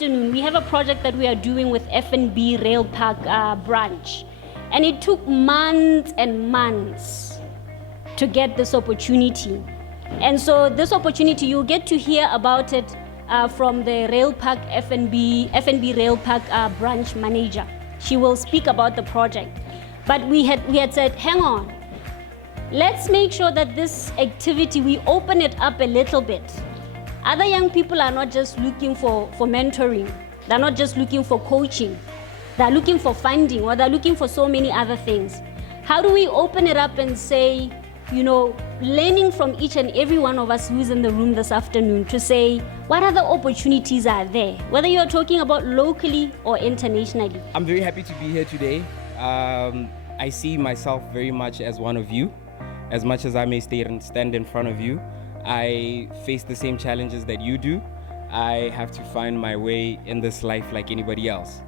afternoon, we have a project that we are doing with FNB Rail Park branch. And it took months and months to get this opportunity. And so this opportunity, you'll get to hear about it from the Rail Park FNB Rail Park branch manager. She will speak about the project. But we had said, hang on, let's make sure that this activity, we open it up a little bit. Other young people are not just looking for mentoring. They're not just looking for coaching. They're looking for funding, or they're looking for so many other things. How do we open it up and say, learning from each and every one of us who's in the room this afternoon to say, what other opportunities are there? Whether you're talking about locally or internationally. I'm very happy to be here today. I see myself very much as one of you. As much as I may stand in front of you, I face the same challenges that you do. I have to find my way in this life like anybody else,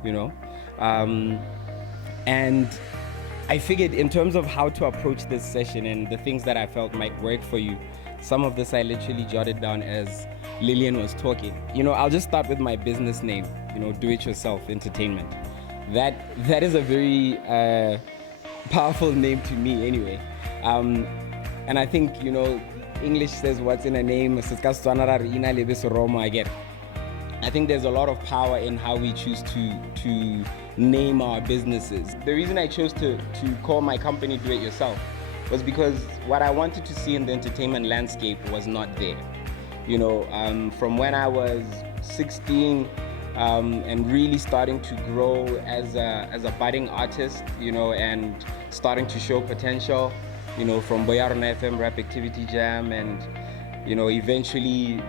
and I figured in terms of how to approach this session and the things that I felt might work for you, some of this I literally jotted down as Lillian was talking. I'll just start with my business name, Do It Yourself Entertainment. That is a very powerful name to me anyway. And I think, English says what's in a name. I get it. I think there's a lot of power in how we choose to name our businesses. The reason I chose to call my company Do It Yourself was because what I wanted to see in the entertainment landscape was not there. From when I was 16 and really starting to grow as a budding artist, and starting to show potential, from Boyarona FM Rap Activity Jam, and eventually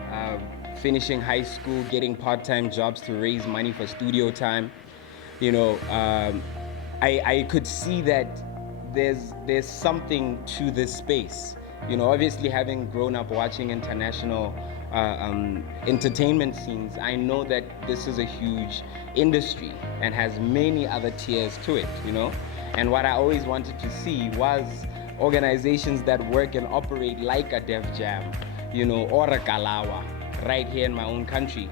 finishing high school, getting part-time jobs to raise money for studio time. I could see that there's something to this space. Obviously having grown up watching international entertainment scenes, I know that this is a huge industry and has many other tiers to it, And what I always wanted to see was organizations that work and operate like a Def Jam, or a Kalawa, right here in my own country,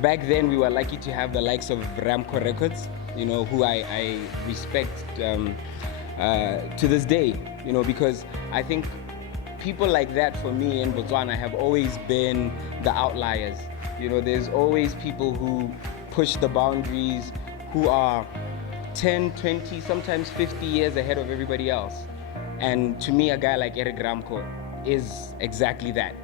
Back then we were lucky to have the likes of Ramco Records, who I respect to this day, because I think people like that for me in Botswana have always been the outliers. There's always people who push the boundaries, who are 10, 20, sometimes 50 years ahead of everybody else. And to me, a guy like Eric Ramco is exactly that,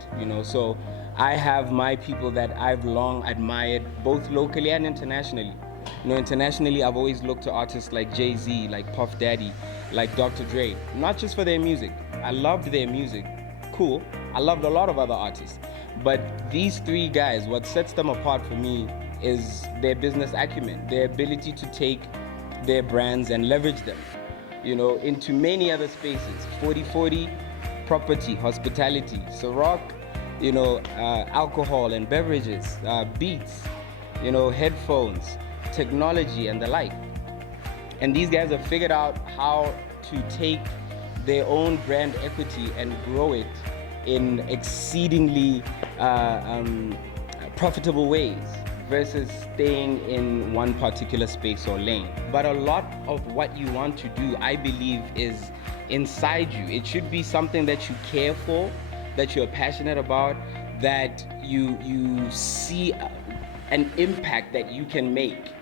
So I have my people that I've long admired, both locally and internationally. Internationally, I've always looked to artists like Jay-Z, like Puff Daddy, like Dr. Dre, not just for their music. I loved their music, cool. I loved a lot of other artists. But these three guys, what sets them apart for me is their business acumen, their ability to take their brands and leverage them, into many other spaces. 40/40, property, hospitality, Ciroc, alcohol and beverages, beats, headphones, technology and the like. And these guys have figured out how to take their own brand equity and grow it in exceedingly profitable ways versus staying in one particular space or lane. But a lot of what you want to do, I believe, is inside you. It should be something that you care for, that you're passionate about, that you see an impact that you can make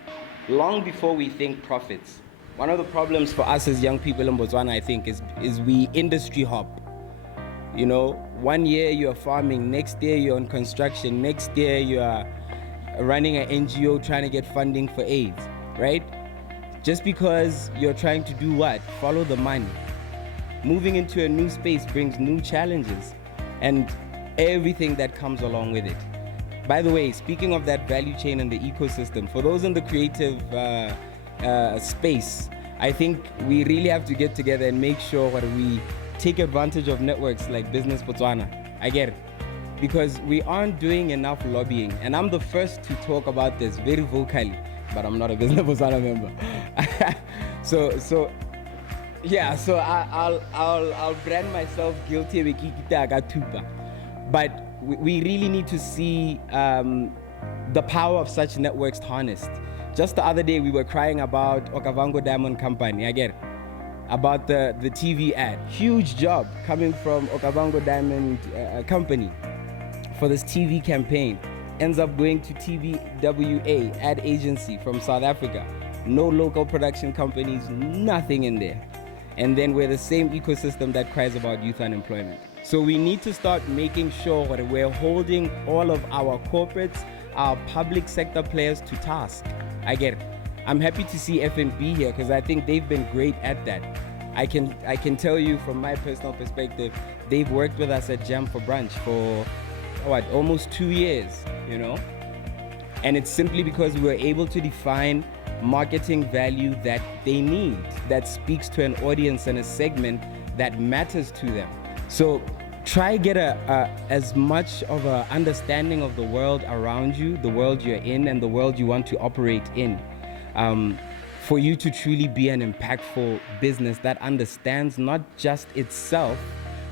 long before we think profits. One of the problems for us as young people in Botswana, I think, is we industry hop. 1 year you're farming, next year you're on construction, next year you're running an NGO trying to get funding for AIDS, right? Just because you're trying to do what? Follow the money. Moving into a new space brings new challenges and everything that comes along with it. By the way, speaking of that value chain and the ecosystem, for those in the creative space, I think we really have to get together and make sure that we take advantage of networks like Business Botswana. I get it. Because we aren't doing enough lobbying. And I'm the first to talk about this very vocally, but I'm not a Business Botswana member. So I'll brand myself guilty. But we really need to see the power of such networks harnessed. Just the other day, we were crying about Okavango Diamond Company, I get it, about the TV ad. Huge job coming from Okavango Diamond Company for this TV campaign. Ends up going to TVWA ad agency from South Africa. No local production companies, nothing in there. And then we're the same ecosystem that cries about youth unemployment. So we need to start making sure that we're holding all of our corporates, our public sector players to task. I get it. I'm happy to see FNB here because I think they've been great at that. I can tell you from my personal perspective, they've worked with us at Jam for Brunch for almost 2 years, you know? And it's simply because we were able to define marketing value that they need, that speaks to an audience and a segment that matters to them. So try get as much of an understanding of the world around you, the world you're in, and the world you want to operate in, for you to truly be an impactful business that understands not just itself,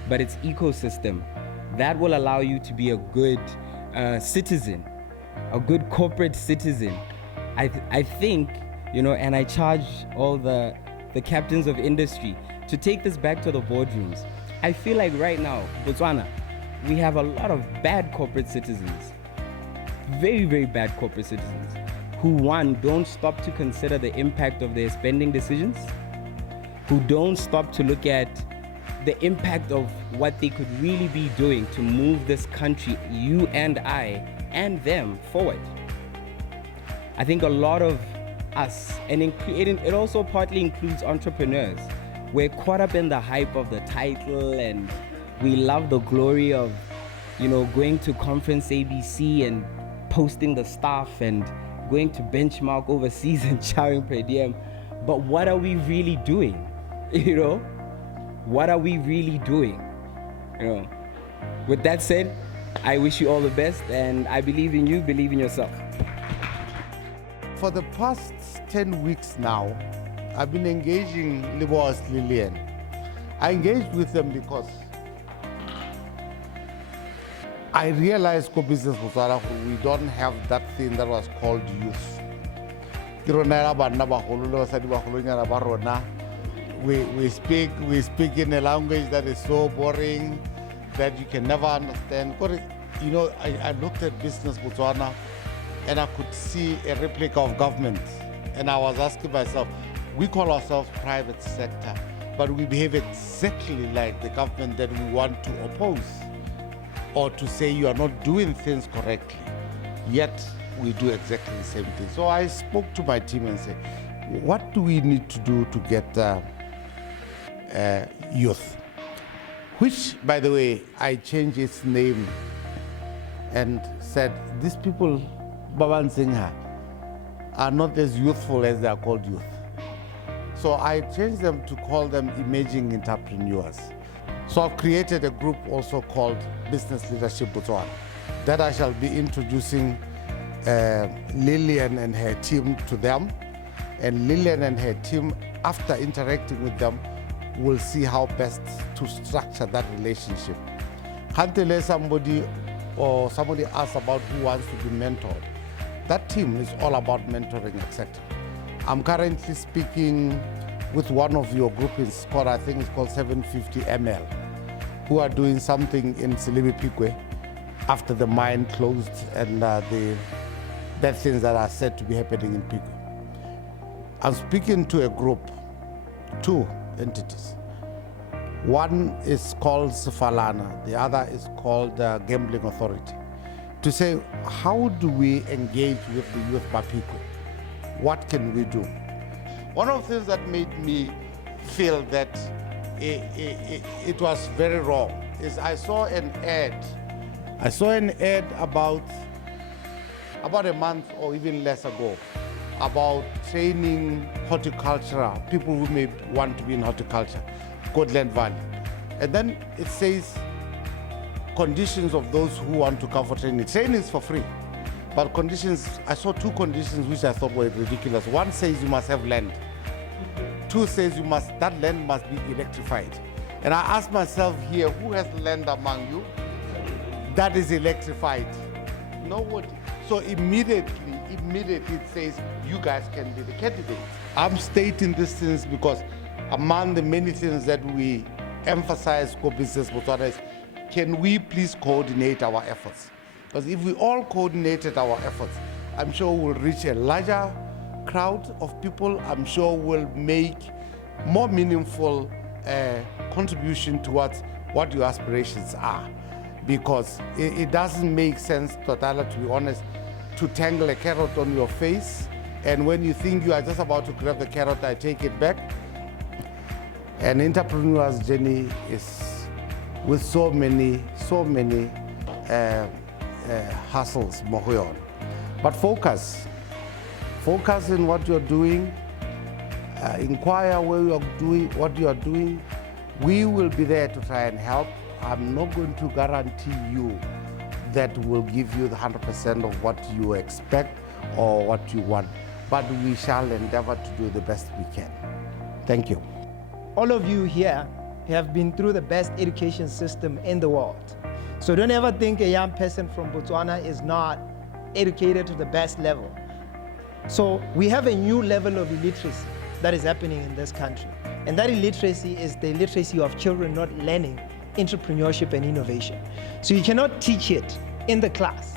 but its ecosystem. That will allow you to be a good citizen, a good corporate citizen. I think, you know, and I charge all the captains of industry to take this back to the boardrooms. I feel like right now, Botswana, we have a lot of bad corporate citizens, very, very bad corporate citizens, who, one, don't stop to consider the impact of their spending decisions, who don't stop to look at the impact of what they could really be doing to move this country, you and I, and them forward. I think a lot of us, and it also partly includes entrepreneurs, we're caught up in the hype of the title, and we love the glory of, you know, going to Conference ABC and posting the stuff and going to benchmark overseas and chowing per diem. But what are we really doing? You know, what are we really doing? You know, with that said, I wish you all the best, and I believe in you, believe in yourself. For the past 10 weeks now, I've been engaging Libo's Lillian. I engaged with them because I realized co-business Botswana, we don't have that thing that was called youth. We speak in a language that is so boring that you can never understand. You know, I looked at business Botswana and I could see a replica of government. And I was asking myself, we call ourselves private sector, but we behave exactly like the government that we want to oppose, or to say you are not doing things correctly, yet we do exactly the same thing. So I spoke to my team and said, what do we need to do to get youth? Which, by the way, I changed its name and said, these people, Baban Singha, are not as youthful as they are called youth. So I changed them to call them emerging entrepreneurs. So I've created a group also called Business Leadership Botswana, that I shall be introducing Lillian and her team to them. And Lillian and her team, after interacting with them, will see how best to structure that relationship. Until somebody asks about who wants to be mentored, that team is all about mentoring, etc. I'm currently speaking with one of your group in Scott, I think it's called 750 ML, who are doing something in Silibi Pikwe after the mine closed and the bad things that are said to be happening in Pikwe. I'm speaking to a group, two entities. One is called Sifalana, the other is called Gambling Authority, to say, how do we engage with the youth Mapikwe? What can we do? One of the things that made me feel that it was very wrong is I saw an ad. I saw an ad about a month or even less ago about training horticulture, people who may want to be in horticulture, Coatland Valley. And then it says conditions of those who want to come for training. Training is for free. But conditions, I saw two conditions which I thought were ridiculous. One says you must have land. Two says that land must be electrified. And I asked myself here, who has land among you that is electrified? Nobody. So immediately it says, you guys can be the candidates. I'm stating these things because among the many things that we emphasize Co-Business Botswana is, can we please coordinate our efforts? Because if we all coordinated our efforts, I'm sure we'll reach a larger crowd of people. I'm sure we'll make more meaningful contribution towards what your aspirations are. Because it doesn't make sense, Totala, to be honest, to tangle a carrot on your face, and when you think you are just about to grab the carrot, I take it back. An entrepreneur's journey is with so many hustles, Mohoyon. But focus in what you're doing, inquire where you're doing, what you are doing. We will be there to try and help. I'm not going to guarantee you that will give you the 100% of what you expect or what you want, but we shall endeavor to do the best we can. Thank you. All of you here have been through the best education system in the world. So don't ever think a young person from Botswana is not educated to the best level. So we have a new level of illiteracy that is happening in this country. And that illiteracy is the illiteracy of children not learning entrepreneurship and innovation. So you cannot teach it in the class.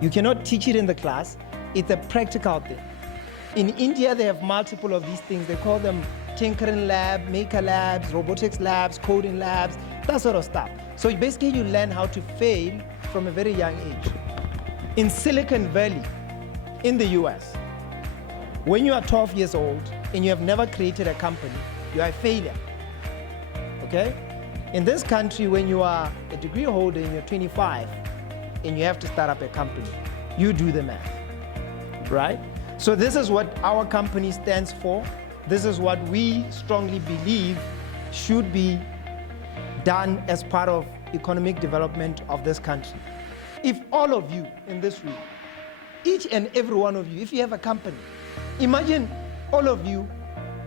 You cannot teach it in the class. It's a practical thing. In India, they have multiple of these things. They call them tinkering lab, maker labs, robotics labs, coding labs, that sort of stuff. So basically you learn how to fail from a very young age. In Silicon Valley, in the US, when you are 12 years old and you have never created a company, you are a failure, okay? In this country, when you are a degree holder and you're 25 and you have to start up a company, you do the math, right? So this is what our company stands for. This is what we strongly believe should be done as part of economic development of this country. If all of you in this room, each and every one of you, if you have a company, imagine all of you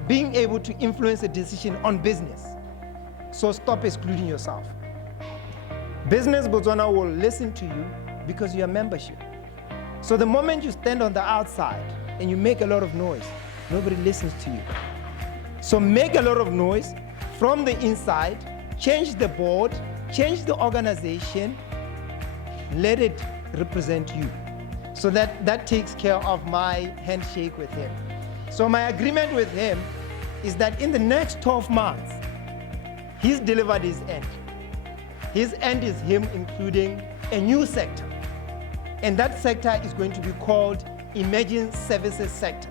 being able to influence a decision on business. So stop excluding yourself. Business Botswana will listen to you because you are membership. So the moment you stand on the outside and you make a lot of noise, nobody listens to you. So make a lot of noise from the inside, change the board, change the organization, let it represent you. So that takes care of my handshake with him. So my agreement with him is that in the next 12 months, he's delivered his end. His end is him including a new sector. And that sector is going to be called Emerging Services Sector.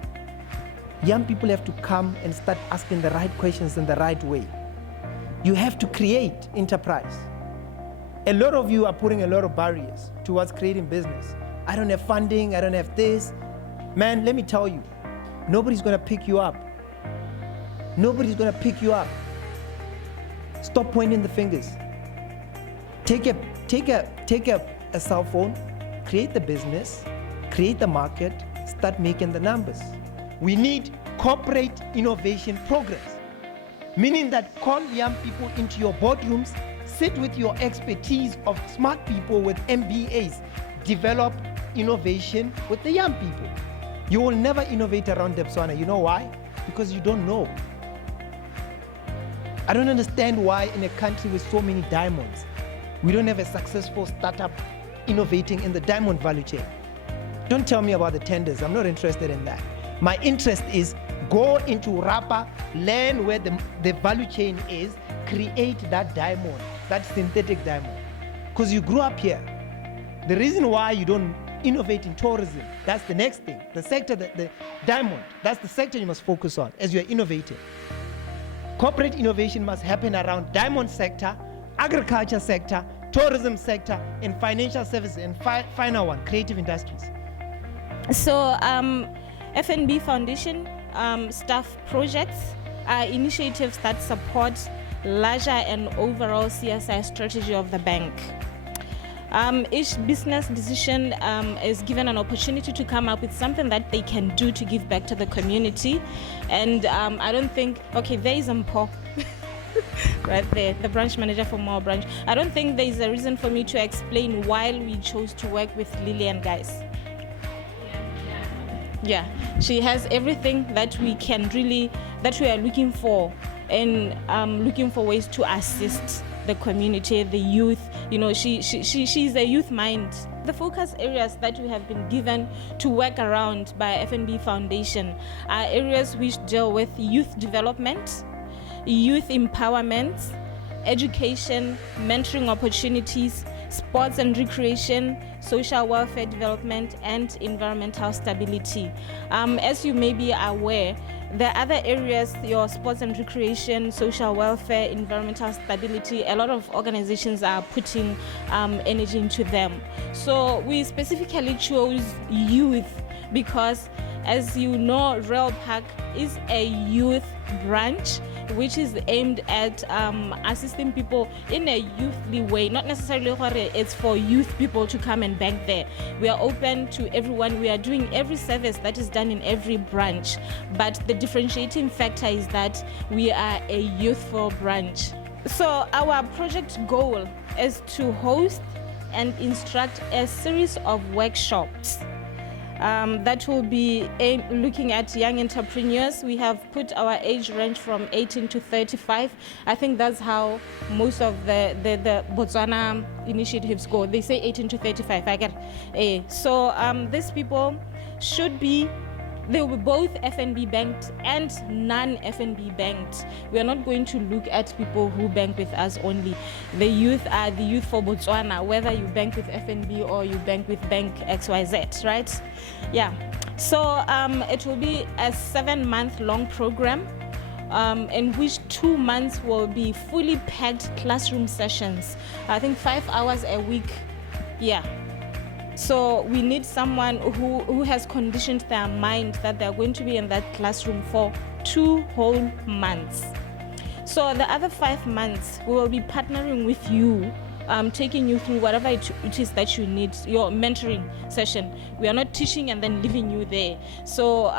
Young people have to come and start asking the right questions in the right way. You have to create enterprise. A lot of you are putting a lot of barriers towards creating business. I don't have funding, I don't have this. Man, let me tell you, nobody's gonna pick you up. Nobody's gonna pick you up. Stop pointing the fingers. Take a cell phone, create the business, create the market, start making the numbers. We need corporate innovation programs, meaning that call young people into your boardrooms, sit with your expertise of smart people with MBAs, develop innovation with the young people. You will never innovate around Botswana. You know why? Because you don't know. I don't understand why in a country with so many diamonds, we don't have a successful startup innovating in the diamond value chain. Don't tell me about the tenders. I'm not interested in that. My interest is go into Rapa, learn where the value chain is, create that diamond, that synthetic diamond. Because you grew up here. The reason why you don't innovate in tourism, that's the next thing. The sector, the diamond, that's the sector you must focus on as you're innovating. Corporate innovation must happen around diamond sector, agriculture sector, tourism sector, and financial services, and final one, creative industries. So FNB Foundation staff projects are initiatives that support larger and overall CSI strategy of the bank. Each business decision is given an opportunity to come up with something that they can do to give back to the community. And I don't think, okay, there is Mpo, right there, the branch manager for Mall Branch. I don't think there is a reason for me to explain why we chose to work with Lily and guys. Yeah, she has everything that we are looking for, and looking for ways to assist the community, the youth. She's a youth mind. The focus areas that we have been given to work around by FNB Foundation are areas which deal with youth development, youth empowerment, education, mentoring opportunities, sports and recreation, social welfare development, and environmental stability. As you may be aware, the other areas, your sports and recreation, social welfare, environmental stability, a lot of organizations are putting energy into them. So we specifically chose youth because, as you know, Rail Park is a youth branch which is aimed at assisting people in a youthly way. Not necessarily it's for youth people to come and bank there. We are open to everyone. We are doing every service that is done in every branch. But the differentiating factor is that we are a youthful branch. So our project goal is to host and instruct a series of workshops that will be looking at young entrepreneurs. We have put our age range from 18 to 35. I think that's how most of the Botswana initiatives go. They say 18 to 35. I get a. So these people they will be both FNB banked and non-FNB banked. We are not going to look at people who bank with us only. The youth are the youth for Botswana, whether you bank with FNB or you bank with Bank XYZ, right? Yeah. So it will be a 7-month-long program in which 2 months will be fully packed classroom sessions. I think 5 hours a week. Yeah. So we need someone who has conditioned their mind that they're going to be in that classroom for 2 whole months. So the other 5 months, we will be partnering with you, taking you through whatever it is that you need, your mentoring session. We are not teaching and then leaving you there. So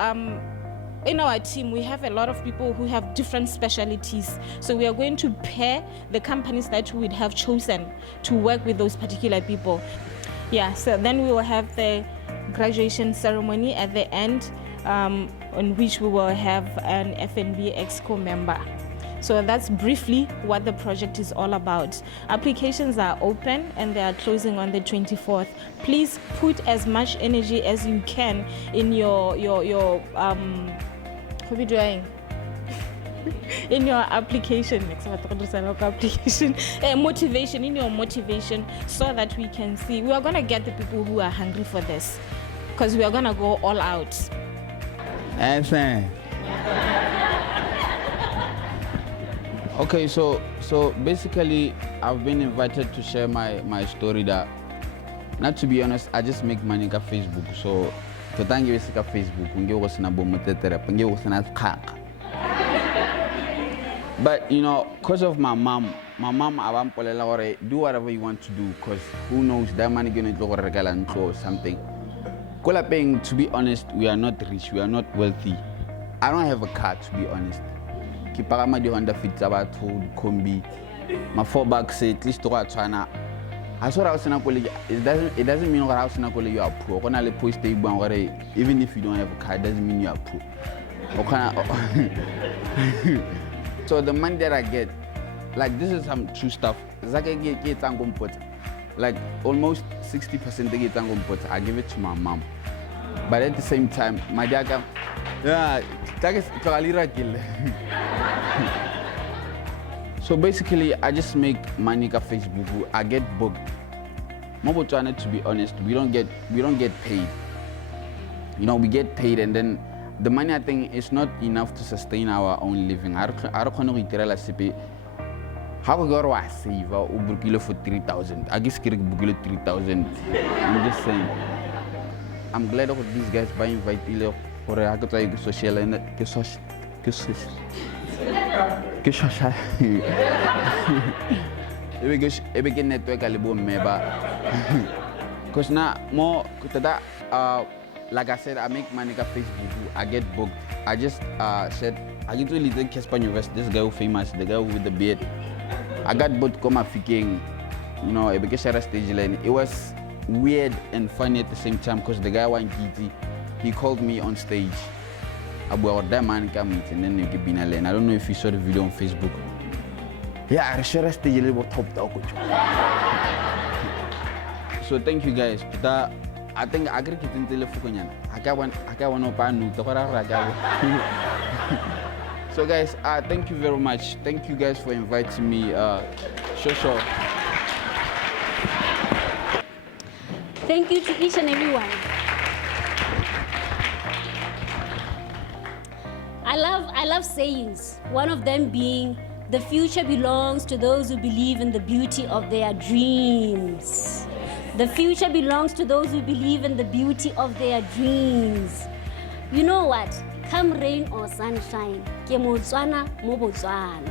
in our team, we have a lot of people who have different specialties. So we are going to pair the companies that we would have chosen to work with those particular people. Yeah, so then we will have the graduation ceremony at the end, on which we will have an FNB Exco member. So that's briefly what the project is all about. Applications are open and they are closing on the 24th. Please put as much energy as you can in your in your application, motivation, in your motivation, so that we can see. We are going to get the people who are hungry for this, because we are going to go all out. Okay, so basically, I've been invited to share my story that, not to be honest, I just make money on Facebook. So, to thank you for Facebook, but because of my mom, I want to do whatever you want to do, because who knows, that money going to go or something. To be honest, we are not rich, we are not wealthy. I don't have a car, to be honest. Kipagama di Honda Fit about kombi, my 4-bag seat, at least to Botswana. I saw I was in a college. It doesn't mean I was in a college you are poor. Even if you don't have a car, it doesn't mean you are poor. So the money that I get, like, this is some true stuff. Like almost 60% I give it to my mom. But at the same time, my dad comes, yeah, so basically, I just make money on Facebook. I get booked. Botswana, to be honest, we don't get paid. We get paid, and then the money, I think, is not enough to sustain our own living. I don't know how we go to save Uber for 3,000. I guess Kirk Bugilo 3,000. I'm just saying. I'm glad of these guys by inviting for a hacker social and network because now more like I said, I make money on Facebook. I get booked. I just said I get to little Keebine University. This guy who famous, the guy with the beard. I got booked come African, a big stage line. It was weird and funny at the same time because the guy went kitty. he called me on stage about that man coming and then Keebine lane. I don't know if you saw the video on Facebook. Yeah, I share stage a little top dog. So thank you guys. But I think I agree with the telephone. I got one pan. So guys, thank you very much. Thank you guys for inviting me. Sure. Thank you to each and everyone. I love sayings. One of them being, the future belongs to those who believe in the beauty of their dreams. The future belongs to those who believe in the beauty of their dreams. You know what? Come rain or sunshine, ke Botswana mo Botswana.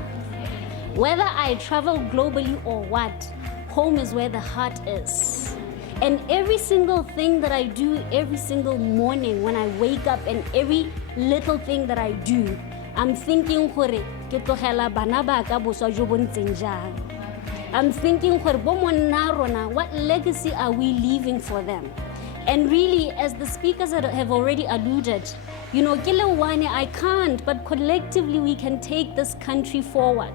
Whether I travel globally or what, home is where the heart is. And every single thing that I do every single morning when I wake up, and every little thing that I do, I'm thinking hore ke tlogela bana ba ka boswa jo bo ntseng jang. I'm thinking hore bo monna rona, what legacy are we leaving for them? And really, as the speakers have already alluded, you know, I can't, but collectively we can take this country forward.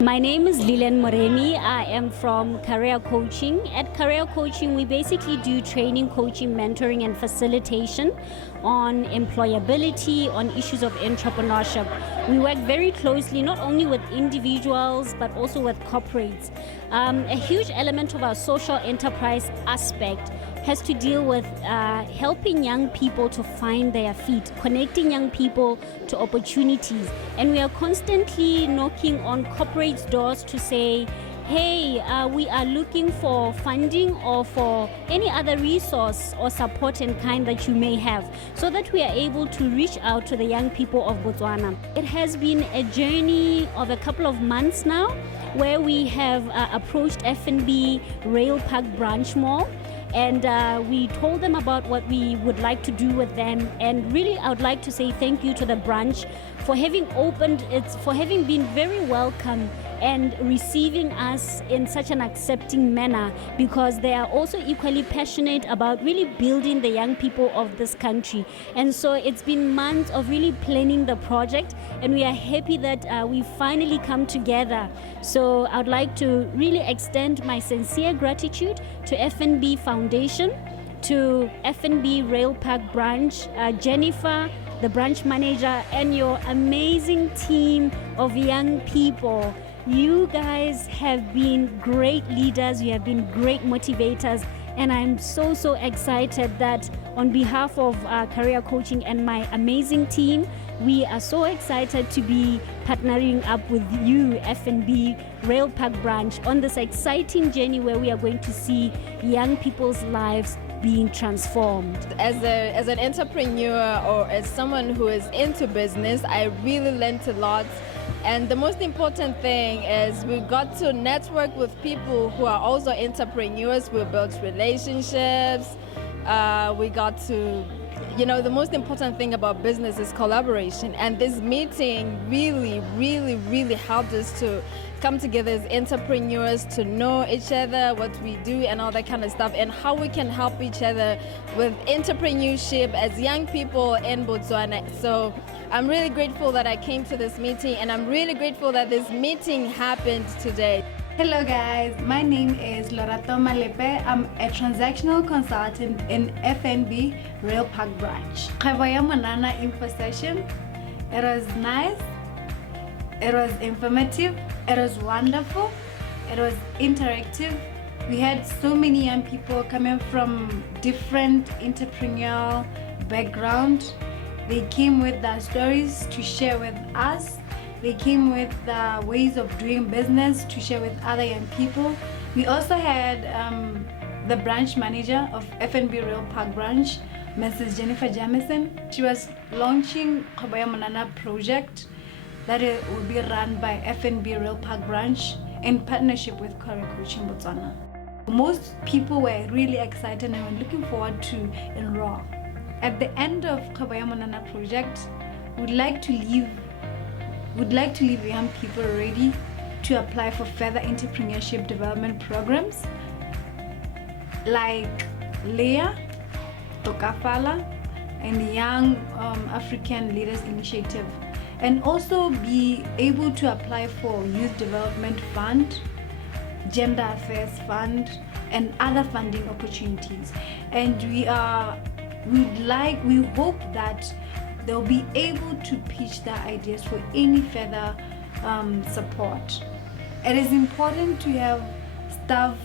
My name is Lilian Moremi. I am from Career Coaching. At Career Coaching, we basically do training, coaching, mentoring, and facilitation on employability, on issues of entrepreneurship. We work very closely not only with individuals, but also with corporates. A huge element of our social enterprise aspect has to deal with helping young people to find their feet, connecting young people to opportunities. And we are constantly knocking on corporates' doors to say, hey, we are looking for funding or for any other resource or support in kind that you may have, so that we are able to reach out to the young people of Botswana. It has been a journey of a couple of months now, where we have approached FNB Rail Park Branch Mall, and we told them about what we would like to do with them. And really, I would like to say thank you to the branch for having opened it, for having been very welcome and receiving us in such an accepting manner, because they are also equally passionate about really building the young people of this country. And so it's been months of really planning the project, and we are happy that we finally come together. So I would like to really extend my sincere gratitude to FNB Foundation, to FNB Rail Park Branch, Jennifer, the branch manager, and your amazing team of young people. You guys have been great leaders, you have been great motivators, and I'm so excited that on behalf of Career Coaching and my amazing team, we are so excited to be partnering up with you, FNB Rail Park Branch, on this exciting journey where we are going to see young people's lives being transformed. As an entrepreneur, or as someone who is into business, I really learned a lot. And the most important thing is we got to network with people who are also entrepreneurs. We built relationships. We got to, the most important thing about business is collaboration. And this meeting really helped us to come together as entrepreneurs, to know each other, what we do and all that kind of stuff, and how we can help each other with entrepreneurship as young people in Botswana. So I'm really grateful that I came to this meeting, and I'm really grateful that this meeting happened today. Hello guys, my name is Lorato Malepe. I'm a transactional consultant in FNB Rail Park Branch. Kgwebo Ya Monana info session. It was nice, it was informative, it was wonderful, it was interactive. We had so many young people coming from different entrepreneurial background. They came with their stories to share with us. They came with ways of doing business to share with other young people. We also had the branch manager of FNB Rail Park Branch, Mrs. Jennifer Jamison. She was launching Kgwebo Ya Monana project that will be run by FNB Rail Park Branch in partnership with Career Coaching Botswana. Most people were really excited and were looking forward to enroll. At the end of Kgwebo Ya Monana project, we'd like to leave young people ready to apply for further entrepreneurship development programs like Leah, Tokafala, and Young African Leaders Initiative, and also be able to apply for Youth Development Fund, Gender Affairs Fund, and other funding opportunities. And we hope that they'll be able to pitch their ideas for any further support. It is important to have staff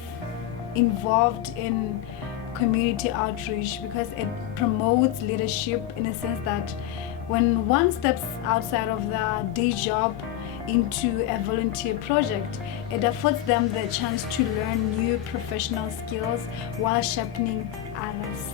involved in community outreach because it promotes leadership in a sense that when one steps outside of their day job into a volunteer project, it affords them the chance to learn new professional skills while sharpening others.